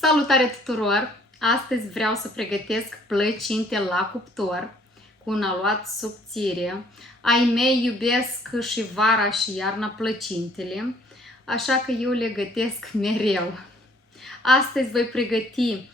Salutare tuturor! Astăzi vreau să pregătesc plăcinte la cuptor cu un aluat subțire. Ai mei iubesc și vara și iarna plăcintele, așa că eu le gătesc mereu. Astăzi voi pregăti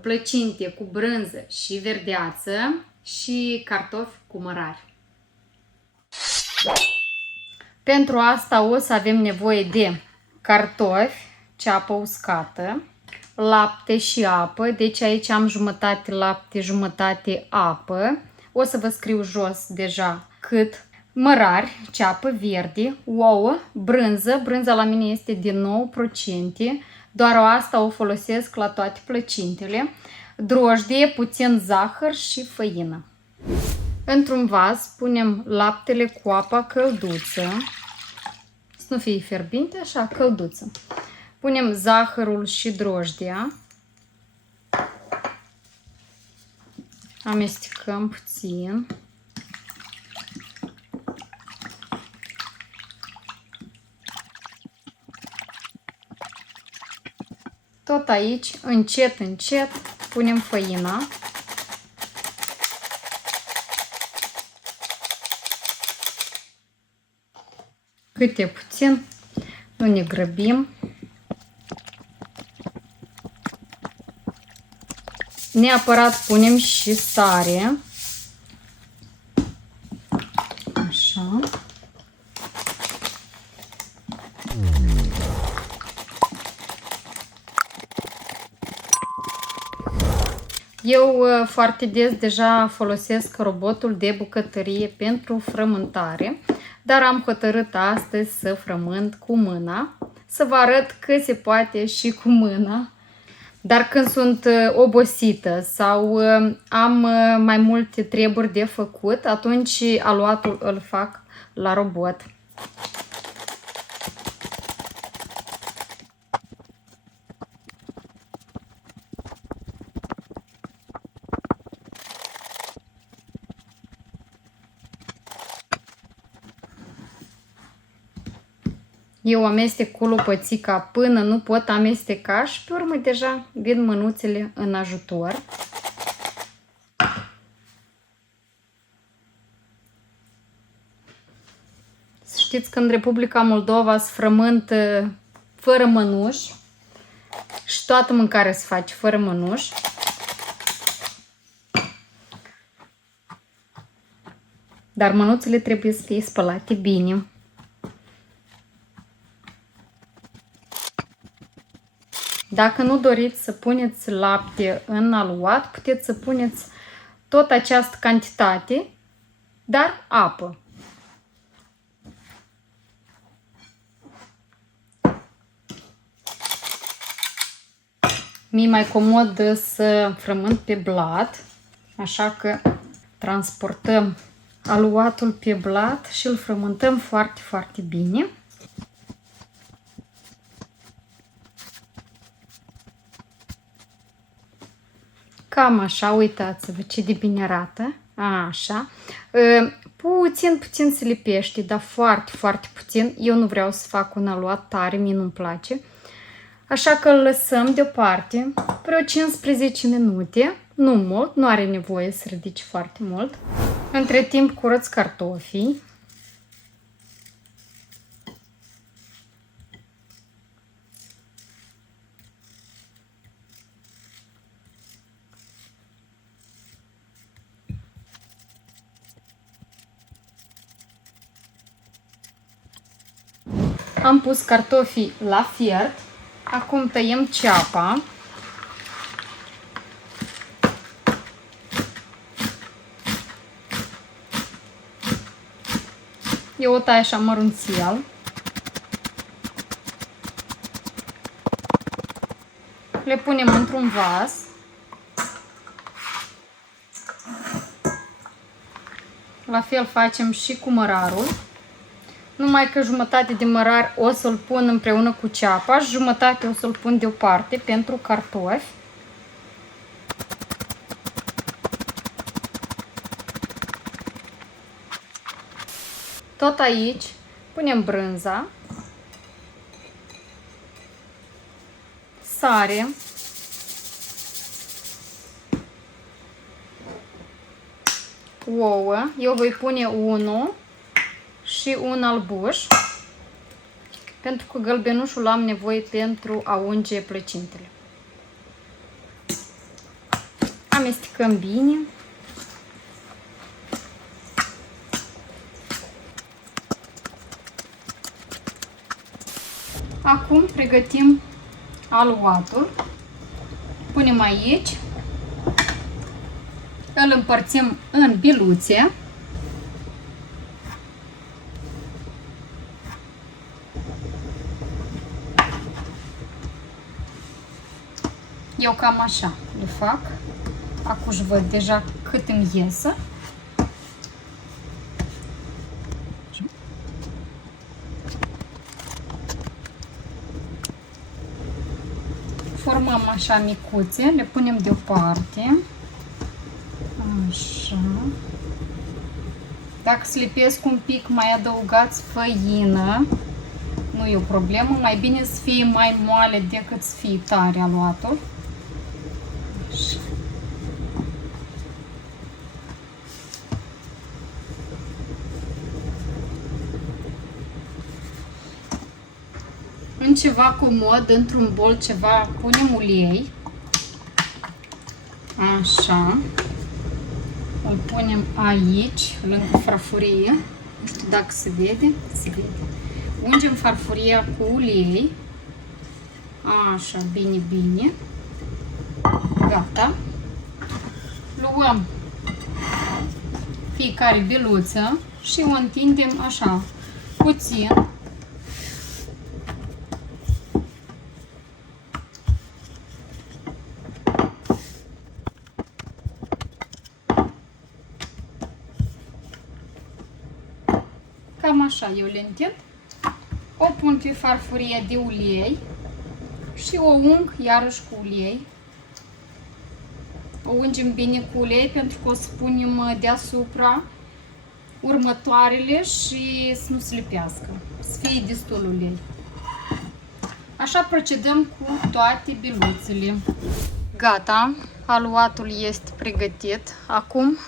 plăcinte cu brânză și verdeață și cartofi cu mărari. Pentru asta o să avem nevoie de cartofi, ceapă uscată, lapte și apă, deci aici am jumătate lapte, jumătate apă. O să vă scriu jos deja cât. Mărari, ceapă verde, ouă, brânză. Brânza la mine este de 9%, doar asta o folosesc la toate plăcintele. Drojdie, puțin zahăr și făină. Într-un vas punem laptele cu apa călduță, să nu fie fierbinte, așa, călduță. Punem zahărul și drojdia. Amestecăm puțin. Tot aici, încet, încet, punem făina. Câte puțin, nu ne grăbim. Neapărat punem și sare. Așa. Eu foarte des deja folosesc robotul de bucătărie pentru frământare, dar am hotărât astăzi să frământ cu mâna, să vă arăt că se poate și cu mâna. Dar când sunt obosită sau am mai multe treburi de făcut, atunci aluatul îl fac la robot. Eu amestec cu lopățica până nu pot amesteca și pe urmă deja vin mânuțele în ajutor. Să știți că în Republica Moldova se frământă fără mănuși și toată mâncarea se face fără mănuși. Dar mânuțele trebuie să fie spălate bine. Dacă nu doriți să puneți lapte în aluat, puteți să puneți tot această cantitate, dar apă. Mi-e mai comod să frământ pe blat, așa că transportăm aluatul pe blat și îl frământăm foarte, foarte bine. Cam așa, uitați-vă ce de bine arată. Așa. Puțin, puțin se lipește, dar foarte, foarte puțin. Eu nu vreau să fac un aluat tare, mie nu-mi place. Așa că îl lăsăm deoparte vreo 15 minute. Nu mult, nu are nevoie să ridice foarte mult. Între timp curăț cartofii. Am pus cartofii la fiert. Acum tăiem ceapa. Eu o tai așa mărunțial. Le punem într-un vas. La fel facem și cu mărarul. Numai că jumătate de mărar o să-l pun împreună cu ceapa și jumătate o să-l pun deoparte pentru cartofi. Tot aici punem brânza. sare, ouă. Eu voi pune unul și un albuș, pentru că gălbenușul am nevoie pentru a unge plăcintele. Amestecăm bine. Acum pregătim aluatul. Punem aici. Îl împărțim în biluțe. Eu cam așa le fac. Acum își văd deja cât îmi iesă. Formăm așa micuțe, le punem deoparte. Așa. Dacă se lipesc un pic, mai adăugați făină. Nu e o problemă, mai bine să fie mai moale decât să fie tare aluatul. Așa. În ceva comod, într-un bol ceva, punem ulei. Așa. Îl punem aici, lângă farfurie. Nu știu dacă se vede. Se vede. Ungem farfuria cu ulei. Așa, bine, bine. Gata. Luăm fiecare biluță și o întindem așa, puțin. Cam așa eu le întind. O pun pe farfurie de ulei și o ung iarăși cu ulei. O ungem bine cu ulei pentru că o să punem deasupra următoarele și să nu se lipească. Să fie destul ulei. Așa procedăm cu toate biluțele. Gata, aluatul este pregătit. Acum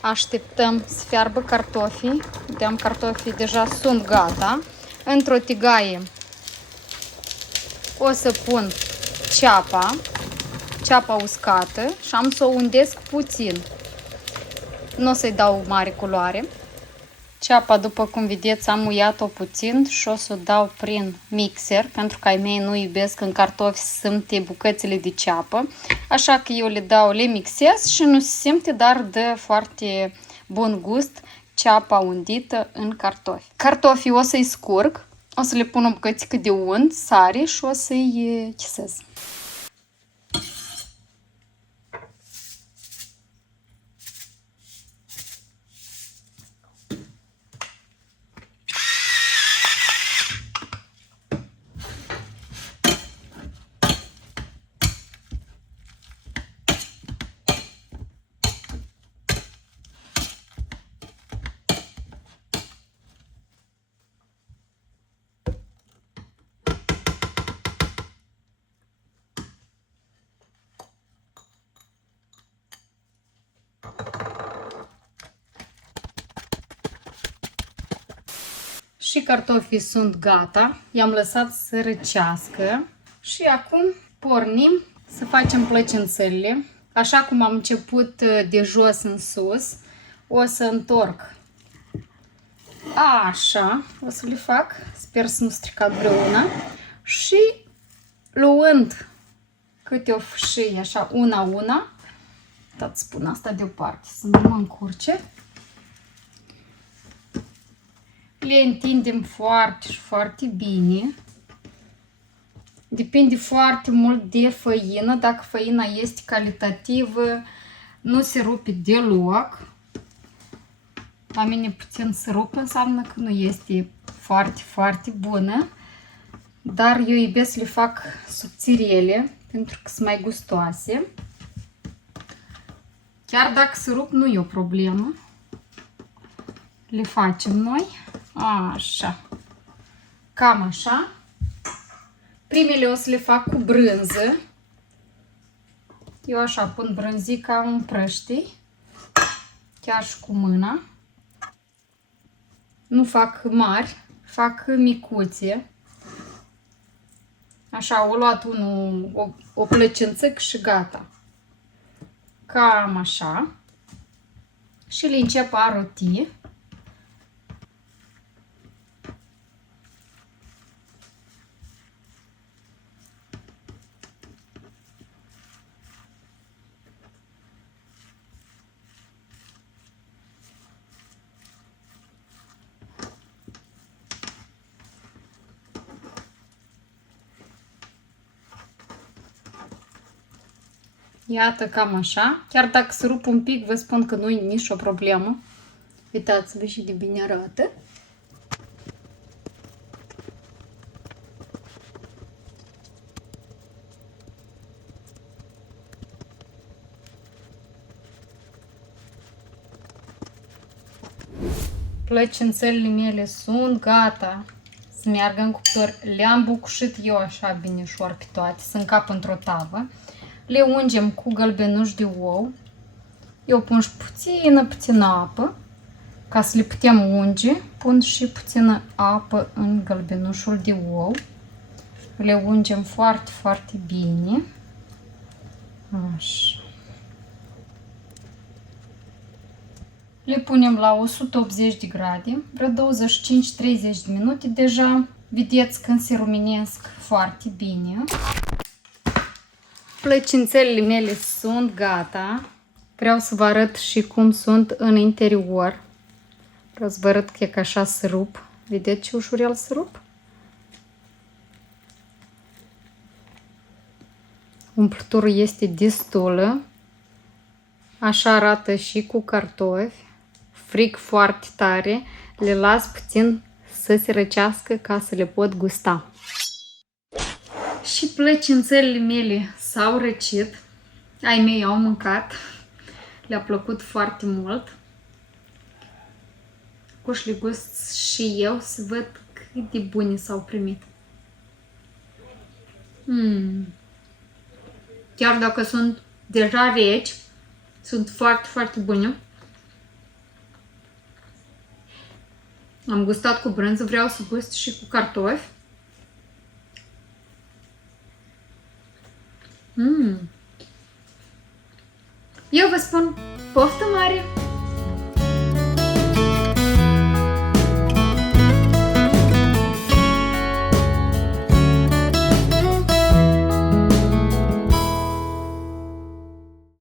așteptăm să fiarbă cartofii. Vedeam, cartofii deja sunt gata. Într-o tigaie o să pun ceapa uscată și am să o undesc puțin. Nu o să-i dau mare culoare. Ceapa, după cum vedeți, am muiat-o puțin și o să o dau prin mixer, pentru că ai mei nu iubesc în cartofi să simte bucățile de ceapă. Așa că eu le mixez și nu se simte, dar dă foarte bun gust ceapa undită în cartofi. Cartofii o să-i scurg, o să le pun o bucățică de unt, sare și o să-i chisez. Și cartofii sunt gata. I-am lăsat să răcească. Și acum pornim să facem plăcințările. Așa cum am început de jos în sus, o să întorc. Așa, o să le fac. Sper să nu strică împreună. Și luând câte o fâșie, așa, una, tot spun asta deoparte, să nu mă încurce. Le întindem foarte și foarte bine. Depinde foarte mult de făină. Dacă făina este calitativă, nu se rupe deloc. La mine puțin se rupe, înseamnă că nu este foarte, foarte bună. Dar eu iubesc să le fac subțirele, pentru că sunt mai gustoase. Chiar dacă se rup, nu e o problemă. Le facem noi. Așa. Cam așa. Primele o să le fac cu brânză. Eu așa pun brânzica în prăștii, chiar și cu mâna. Nu fac mari, fac micuțe. Așa, o luat o plăcință și gata. Cam așa. Și le încep a roti. Iată, cam așa. Chiar dacă se rup un pic, vă spun că nu e nici o problemă. Uitați-vă și de bine arată. Plăcințelele mele sunt gata să meargă în cuptor. Le-am bucușit eu așa binișor pe toate, să încap într-o tavă. Le ungem cu gălbenuș de ou. Eu pun și puțină apă. Ca să le putem unge, pun și puțină apă în gălbenușul de ou. Le ungem foarte, foarte bine. Așa. Le punem la 180 de grade, vreo 25-30 de minute. Deja vedeți când se rumenesc foarte bine. Plăcințelele mele sunt gata. Vreau să vă arăt și cum sunt în interior. Vreau să vă arăt că așa se rup. Vedeți ce ușurel se rup? Umplutura este destulă. Așa arată și cu cartofi. Frig foarte tare. Le las puțin să se răcească ca să le pot gusta. Și plăcințelele mele s-au răcit. Ai mei au mâncat. Le-a plăcut foarte mult. Coș le gust și eu să văd cât de bune s-au primit. Chiar dacă sunt deja reci, sunt foarte, foarte bune. Am gustat cu brânză, vreau să gust și cu cartofi. Eu vă spun